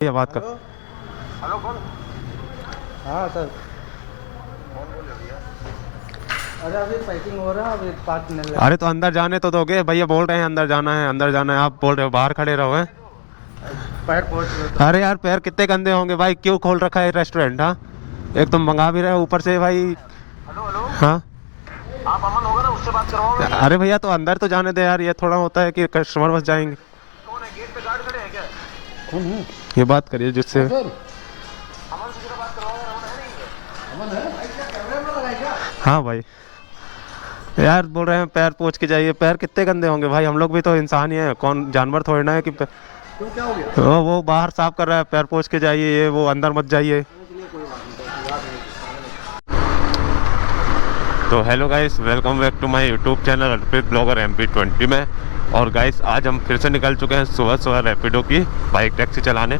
ये बात कर। हेलो कौन? हाँ सर। कौन बोल रहे भैया? अरे अभी पैकिंग हो रहा है, अभी 5 मिनट अरे तो अंदर जाने तो दोगे? भैया बोल रहे हैं अंदर जाना है, अंदर जाना है, आप बोल रहे हो बाहर खड़े रहो हैं। पैर पहुँच गए तो। अरे यार पैर कितने गंदे होंगे भाई, क्यों खोल रखा है रेस्टोरेंट? हाँ, एक तुम मंगा भी रहे हो ऊपर से भाई। हेलो हेलो, हाँ। आप अमन होगा ना, उससे बात करवाओगे भैया? अरे भैया तो अंदर तो जाने दे यार, ये थोड़ा होता है कि कस्टमर बस जाएंगे। कौन है गेट पे? गार्ड खड़े हैं क्या? कौन है? ये बात करिए जिससे। सर अमन से जरा बात करवाओगे, अमन है नहीं है? अमन है? भाई क्या कैमरे में लगाए क्या? हाँ भाई, यार बोल रहे हैं पैर पोंछ के जाइए। पैर कितने गंदे होंगे भाई, हम लोग भी तो इंसान ही हैं, कौन जानवर थोड़ी ना है कि क्यों, क्या हो गया? वो बाहर साफ कर रहा है, पैर पोंछ के जाइए, ये वो अंदर मत जाइए। कोई बात नहीं, याद नहीं। तो hello guys, welcome back to my YouTube channel Arpit blogger MP20 में। और गाइस आज हम फिर से निकल चुके हैं सुबह सुबह रैपिडो की बाइक टैक्सी चलाने।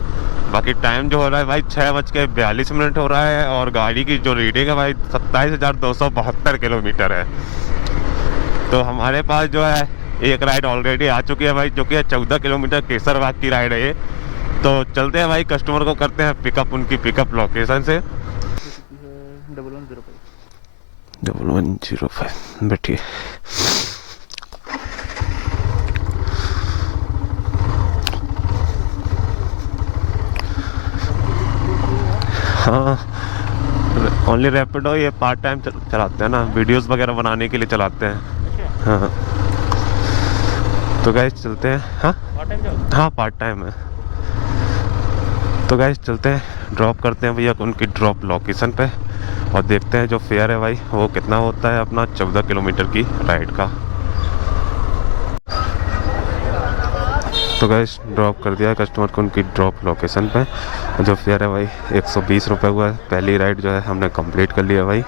बाकी टाइम जो हो रहा है भाई 6:42 हो रहा है और गाड़ी की जो रीडिंग है भाई 27,272 किलोमीटर है। तो हमारे पास जो है एक राइड ऑलरेडी आ चुकी है भाई, जो कि है 14 किलोमीटर केसरबाग की राइड है ये। तो चलते हैं भाई, कस्टमर को करते हैं पिकअप उनकी पिकअप लोकेशन से। 1105 बैठिए। हाँ, ओनली रैपिडो ये पार्ट टाइम चलाते हैं ना, वीडियोस वगैरह बनाने के लिए चलाते हैं। हाँ तो गाइस चलते हैं। हाँ हाँ पार्ट टाइम है। तो गाइस चलते हैं, ड्रॉप करते हैं भैया उनकी ड्रॉप लोकेशन पे और देखते हैं जो फेयर है भाई वो कितना होता है अपना 14 किलोमीटर की राइड का। तो गाइस ड्रॉप कर दिया कस्टमर को उनकी ड्रॉप लोकेशन पे। जो फेयर है भाई 120 रुपये हुआ है। पहली राइड जो है हमने कंप्लीट कर लिया भाई।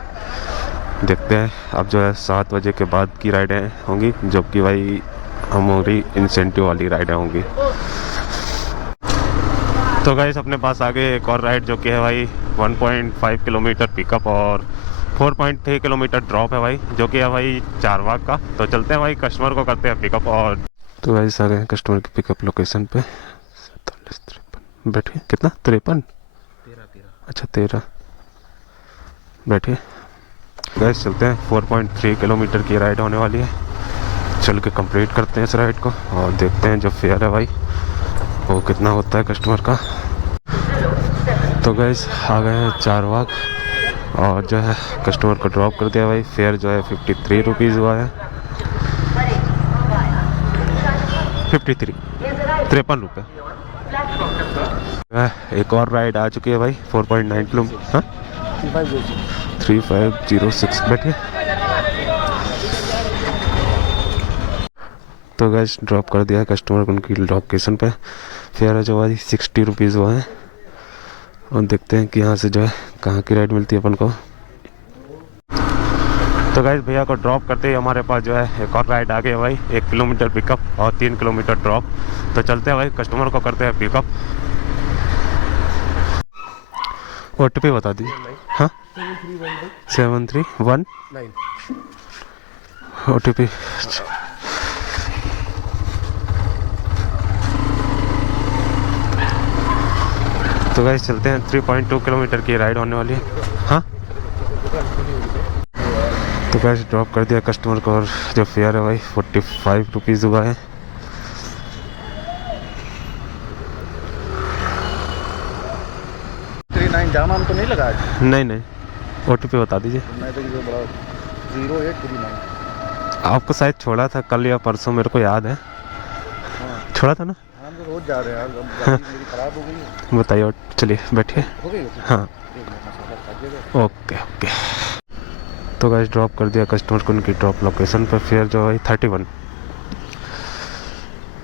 देखते हैं अब जो है 7 बजे के बाद की राइडें होंगी, जो कि भाई हमारी इंसेंटिव वाली राइडें होंगी। तो गाइस अपने पास आगे एक और राइड जो कि है भाई 1.5 किलोमीटर पिकअप और 4.3 किलोमीटर ड्रॉप है भाई, जो कि है भाई चारबाग का। तो चलते हैं भाई, कस्टमर को करते हैं पिकअप। और तो गाइस आ गए हैं कस्टमर की पिकअप लोकेशन पे। 47-53 बैठिए। कितना? 53? अच्छा 13 बैठिए। गाइस चलते हैं, 4.3 किलोमीटर की राइड होने वाली है। चल के कंप्लीट करते हैं इस राइड को और देखते हैं जो फेयर है भाई वो कितना होता है कस्टमर का। तो गाइस आ गए हैं चारबाग और जो है कस्टमर को ड्रॉप कर दिया भाई। फेयर जो है 53 रुपीज़ हुआ है। 53 रुपये। एक और राइड आ चुकी है भाई 4.9 किलोमीटर। हाँ 3506 बैठिए। तो गैस ड्रॉप कर दिया कस्टमर को उनकी लोकेशन पे। फेयर है जो भाई 60 रुपीज़ हुआ है। और देखते हैं कि यहाँ से जो है कहाँ की राइड मिलती है अपन को। तो गाइस भैया को ड्रॉप करते ही हमारे पास जो है एक और राइड आ गई है भाई, 1 किलोमीटर पिकअप और 3 किलोमीटर ड्रॉप। तो चलते हैं भाई, कस्टमर को करते हैं पिकअप। OTP बता दीजिए। हाँ 7319 OTP। तो गाइस चलते हैं, 3.2 किलोमीटर की राइड होने वाली है। हाँ तो गाइस ड्रॉप कर दिया कस्टमर को और जो फेयर है भाई 45 रुपीज़ हुआ है। जाम आम तो नहीं लगा है? नहीं OTP बता दीजिए। मैं तो ये बड़ा 0839। आपको शायद छोड़ा था कल या परसों, मेरे को याद है। हाँ छोड़ा था ना? हम तो रोज जा रहे हैं यार, अब गाड़ी मेरी खराब हो गई है। बताइए और चलिए बैठिए। हो गई? हाँ एक मिनट मसाला खा जाएगा। ओके। तो गाइस ड्रॉप कर दिया कस्टमर को उनकी ड्रॉप लोकेशन पर। फेयर जो है 31।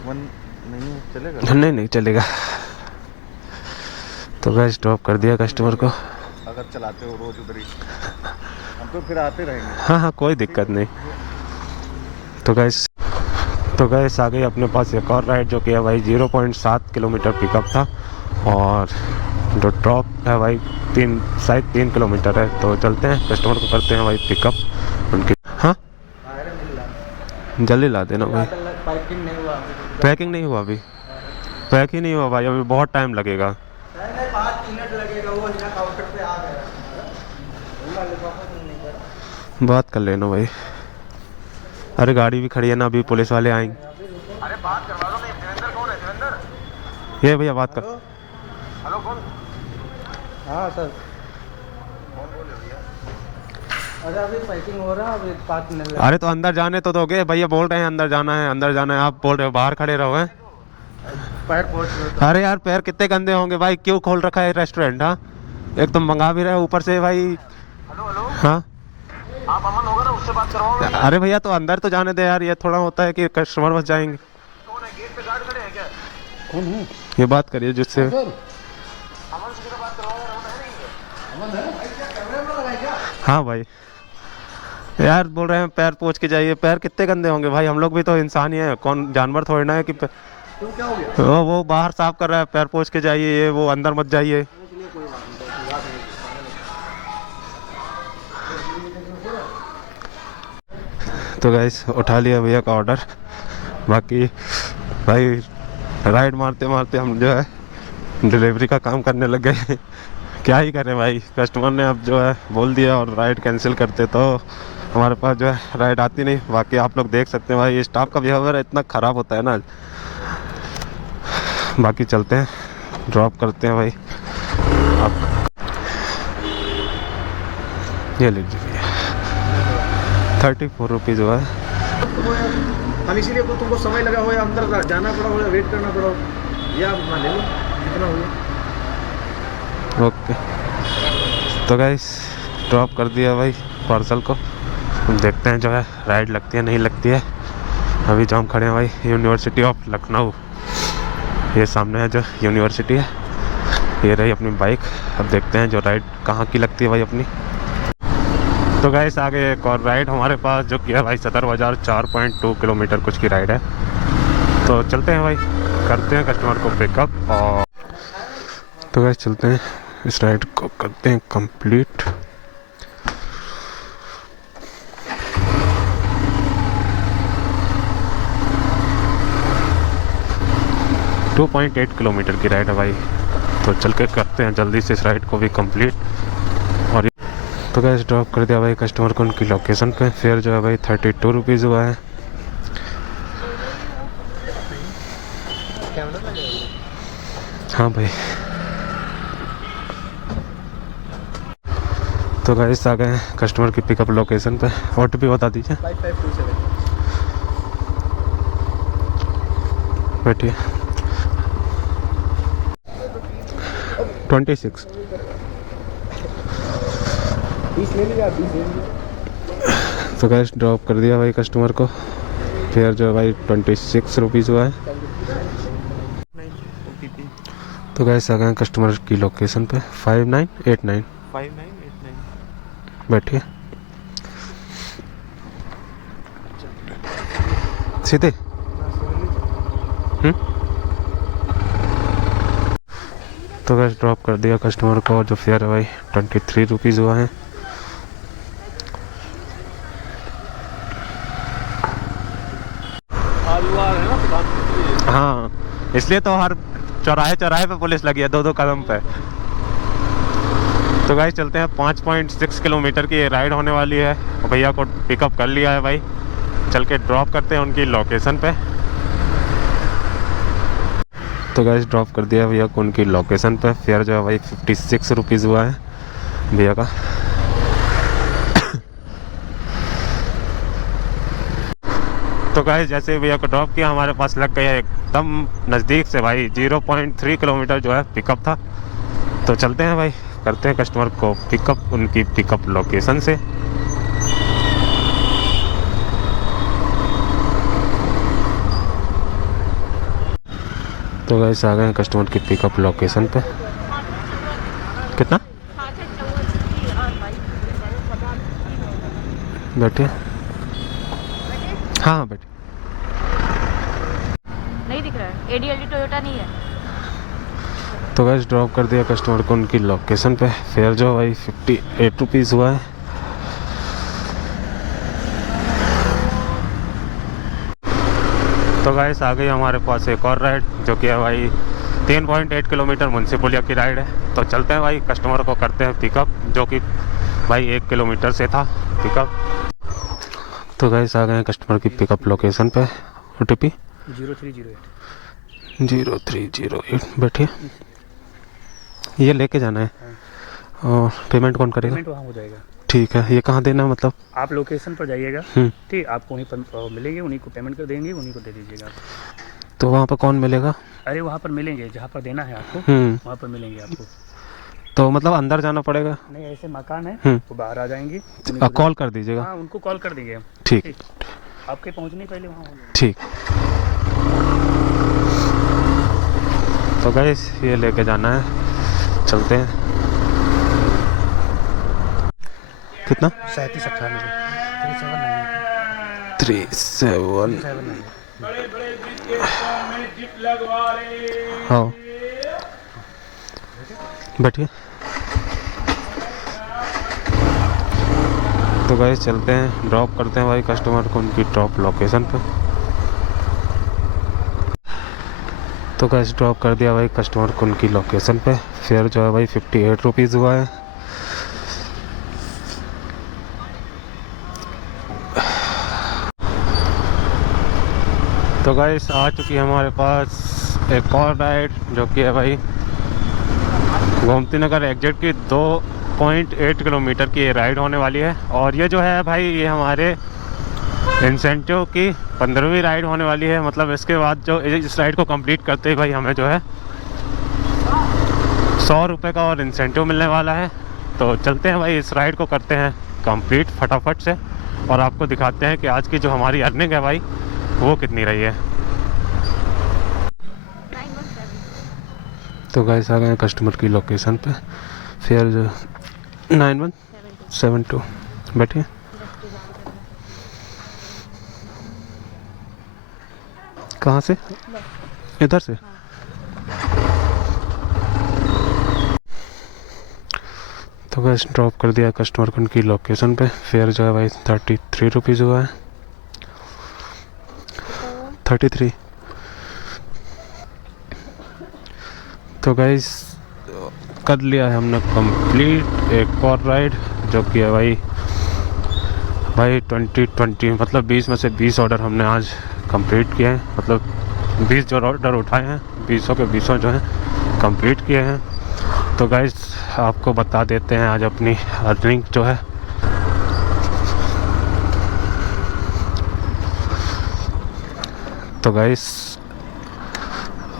नहीं चलेगा? नहीं चलेगा। तो गाइस ड्रॉप कर दिया कस्टमर को। अगर चलाते हो रोज उधर ही, हम तो फिर आते रहेंगे। हाँ कोई दिक्कत नहीं। तो गाइस आ गई अपने पास एक और राइड जो कि है भाई 0.7 किलोमीटर पिकअप था और जो ड्रॉप है भाई 3 किलोमीटर है। तो चलते हैं, कस्टमर को करते हैं भाई पिकअप उनकी। हाँ जल्दी ला देना भाई। पैकिंग नहीं हुआ? पैकिंग नहीं हुआ अभी? पैक ही नहीं हुआ भाई, अभी बहुत टाइम लगेगा। मिनट लगेगा, वो यहाँ काउंटर पे आ गया। बात कर लेना भाई। अरे गाड़ी भी खड़ी है ना, अभी पुलिस वाले आएंगे। अरे बात करवा दो। देवेंद्र कौन है? देवेंद्र, ये भैया बात कर। हेलो कौन? हाँ सर, कौन बोल रहे हो भैया? अरे अभी पैकिंग हो रहा है, अभी 5 मिनट लगे। अरे तो अंदर जाने तो दोगे? भैया बोल रहे हैं अंदर जाना है, अंदर जाना है, आप बोल रहे हो बाहर खड़े रहो हैं। पैर पहुँच गए। अरे यार पैर कितने गंदे होंगे भाई, क्यों खोल रखा है रेस्टोरेंट? हाँ, एक तुम मंगा भी रहे हो, ऊपर से भाई। हेलो हेलो, हाँ आप अमन होगा ना, उससे बात करवाओ। अरे भैया तो अंदर तो जाने दे यार, ये थोड़ा होता है कि कस्टमर बस जाएंगे। कौन है? गेट पे गार्ड खड़े हैं क्या? कौन है? ये बात करिए जिससे। अमन से किधर बात करवाओ, अमन है नहीं? अमन है? कैमरे में लगाए क्या? हाँ भाई, यार बोल रहे हैं पैर पोंछ के जाइए। पैर कितने गंदे होंगे भाई, हम लोग भी तो इंसान ही है, कौन जानवर थोड़ी ना है कि क्यों, क्या हो गया? वो बाहर साफ कर रहा है, पैर पोंछ के जाइए, ये वो अंदर मत जाइए। इसलिए कोई बात नहीं, याद नहीं। तो गाइस उठा लिया भैया का ऑर्डर। बाकी भाई राइड मारते मारते हम जो है डिलीवरी का काम करने लग गए। क्या ही करें भाई, कस्टमर ने अब जो है बोल दिया, और राइड कैंसिल करते तो हमारे पास जो है राइड आती नहीं। बाकी आप लोग देख सकते हैं भाई, स्टाफ का बिहेवियर इतना ख़राब होता है ना। बाकी चलते हैं, ड्रॉप करते हैं भाई। आप ये लीजिए भैया, 34 रुपीज़ हुआ है। हम इसीलिए को तुमको समय लगा हो या अंदर जाना पड़ा हो या वेट करना पड़ा हो, या अपना ले लो जितना हुआ। ओके तो गाइस ड्रॉप कर दिया भाई पार्सल को। हम देखते हैं जो है राइड लगती है नहीं लगती है। अभी जो हम खड़े हैं भाई यूनिवर्सिटी ऑफ लखनऊ, ये सामने है जो यूनिवर्सिटी है। ये रही अपनी बाइक। अब देखते हैं जो राइड कहाँ की लगती है भाई अपनी। तो गाइस आगे एक और राइड हमारे पास जो कि है भाई सदर बाज़ार, 4.2 किलोमीटर कुछ की राइड है। तो चलते हैं भाई, करते हैं कस्टमर को पिकअप। और तो गाइस चलते हैं, इस राइड को करते हैं कंप्लीट। टू 2.8 किलोमीटर की राइड है भाई, तो चल के करते हैं जल्दी से इस राइड को भी कंप्लीट। और तो गाइस ड्रॉप कर दिया भाई कस्टमर को उनकी लोकेशन पे। फेयर जो है भाई 32 रुपीज़ हुआ है। हाँ भाई, तो गाइस आ गए कस्टमर की पिकअप लोकेशन पे। OTP बता दीजिए। 5527 बैठिए। 26 20 ले लीजिए, 20 ले लीजिए। तो गाइस ड्रॉप कर दिया भाई कस्टमर को। फेयर जो है भाई 26 रुपीज़ हुआ है। तो गाइस आ गए कस्टमर की लोकेशन पे, 5989। बैठिए सीधे। तो गाइस ड्रॉप कर दिया कस्टमर को, जो फेयर है भाई 23 रुपीज़ हुआ है। हाँ, इसलिए तो हर चौराहे चौराहे पे पुलिस लगी है, 2-2 कदम पे। तो गाइस चलते हैं, 5.6 किलोमीटर की राइड होने वाली है। भैया को पिकअप कर लिया है भाई, चल के ड्रॉप करते हैं उनकी लोकेशन पे। तो गाइस ड्रॉप कर दिया भैया को उनकी लोकेशन पे। फेयर जो है भाई 56 रुपीज़ हुआ है भैया का। तो गाइस जैसे ही भैया को ड्रॉप किया, हमारे पास लग गया एकदम नज़दीक से भाई, 0.3 किलोमीटर जो है पिकअप था। तो चलते हैं भाई, करते हैं कस्टमर को पिकअप उनकी पिकअप लोकेशन से। तो गाइस आ गए कस्टमर की पिकअप लोकेशन पे। कितना बैठे? हाँ बैठे। नहीं दिख रहा है, ADLD टोयोटा नहीं है। तो गाइस ड्रॉप कर दिया कस्टमर को उनकी लोकेशन पे। फेयर जो भाई 58 रुपीज़ हुआ है। तो गाइस आ गई हमारे पास एक और राइड, जो कि है भाई 3.8 किलोमीटर मुंशीपुलिया की राइड है। तो चलते हैं भाई, कस्टमर को करते हैं पिकअप, जो कि भाई 1 किलोमीटर से था पिकअप। तो गाइस आ गए हैं कस्टमर की पिकअप लोकेशन पे। OTP 0308 बैठिए। ये लेके जाना है और पेमेंट कौन करेगा? पेमेंट वहाँ हो जाएगा। ठीक है, ये कहाँ देना है मतलब? आप लोकेशन पर जाइएगा, ठीक, आपको वहीं पर मिलेंगे, उन्हीं को पेमेंट कर देंगे, उन्हीं को दे दीजिएगा। तो वहाँ पर कौन मिलेगा? अरे वहाँ पर मिलेंगे, जहाँ पर देना है आपको वहाँ पर मिलेंगे आपको। तो मतलब अंदर जाना पड़ेगा? नहीं, ऐसे मकान है, वो बाहर आ जाएंगे, कॉल कर दीजिएगा। हाँ, उनको कॉल कर देंगे। ठीक, आपके पहुँचने पहले वहाँ हो जाएगा। ठीक। तो गाइस ये लेके जाना है, चलते हैं। कितना? 3798 37। हाँ बैठिए। तो गाइस चलते हैं, ड्रॉप करते हैं भाई कस्टमर को उनकी ड्रॉप लोकेशन पे। तो गाइस ड्रॉप कर दिया भाई कस्टमर को उनकी लोकेशन पे। फेयर जो है भाई 58 रुपीज़ हुआ है। तो गाइस आ चुकी है हमारे पास एक और राइड, जो कि है भाई गोमती नगर एग्जिट की 2.8 किलोमीटर की ये राइड होने वाली है। और ये जो है भाई ये हमारे इंसेंटिव की 15वीं राइड होने वाली है। मतलब इसके बाद जो इस राइड को कंप्लीट करते ही भाई हमें जो है 100 रुपये का और इंसेंटिव मिलने वाला है। तो चलते हैं भाई, इस राइड को करते हैं कंप्लीट फटाफट से और आपको दिखाते हैं कि आज की जो हमारी अर्निंग है भाई वो कितनी रही है। तो गाइस आ गए कस्टमर की लोकेशन पे। फेयर जो 9172 बैठिए। कहाँ से? इधर से। तो गाइस ड्रॉप कर दिया कस्टमर को उनकी लोकेशन पे। फेयर जो है भाई 33 रुपीज़ हुआ है। 33। तो गाइस कर लिया है हमने कंप्लीट एक और राइड, जो कि है भाई 20 मतलब 20 में से 20 ऑर्डर हमने आज कंप्लीट किए हैं। मतलब 20 जो ऑर्डर उठाए हैं 20 के 20 जो हैं कंप्लीट किए हैं। तो गाइस आपको बता देते हैं आज अपनी अर्निंग जो है। तो गाइस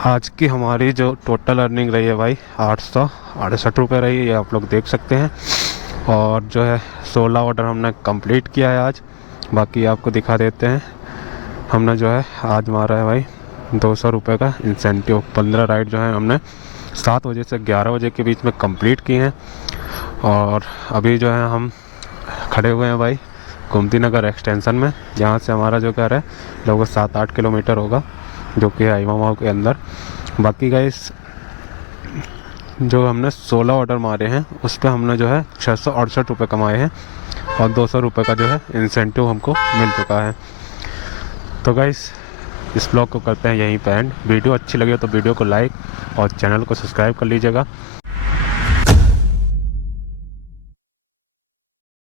आज की हमारी जो टोटल अर्निंग रही है भाई 868 रुपये रही है, ये आप लोग देख सकते हैं। और जो है 16 ऑर्डर हमने कंप्लीट किया है आज। बाकी आपको दिखा देते हैं, हमने जो है आज मारा है भाई 200 रुपये का इंसेंटिव। 15 राइड जो है हमने 7 बजे से 11 बजे के बीच में कंप्लीट की हैं। और अभी जो है हम खड़े हुए हैं भाई गोमती नगर एक्सटेंशन में, जहाँ से हमारा जो घर है लगभग 7-8 किलोमीटर होगा, जो कि है इमामा के अंदर। बाकी गाइस जो हमने 16 ऑर्डर मारे हैं उस पर हमने जो है 668 रुपये कमाए हैं और 200 रुपये का जो है इंसेंटिव हमको मिल चुका है। तो गाइस इस ब्लॉग को करते हैं यहीं पे एंड। वीडियो अच्छी लगी हो तो वीडियो को लाइक और चैनल को सब्सक्राइब कर लीजिएगा।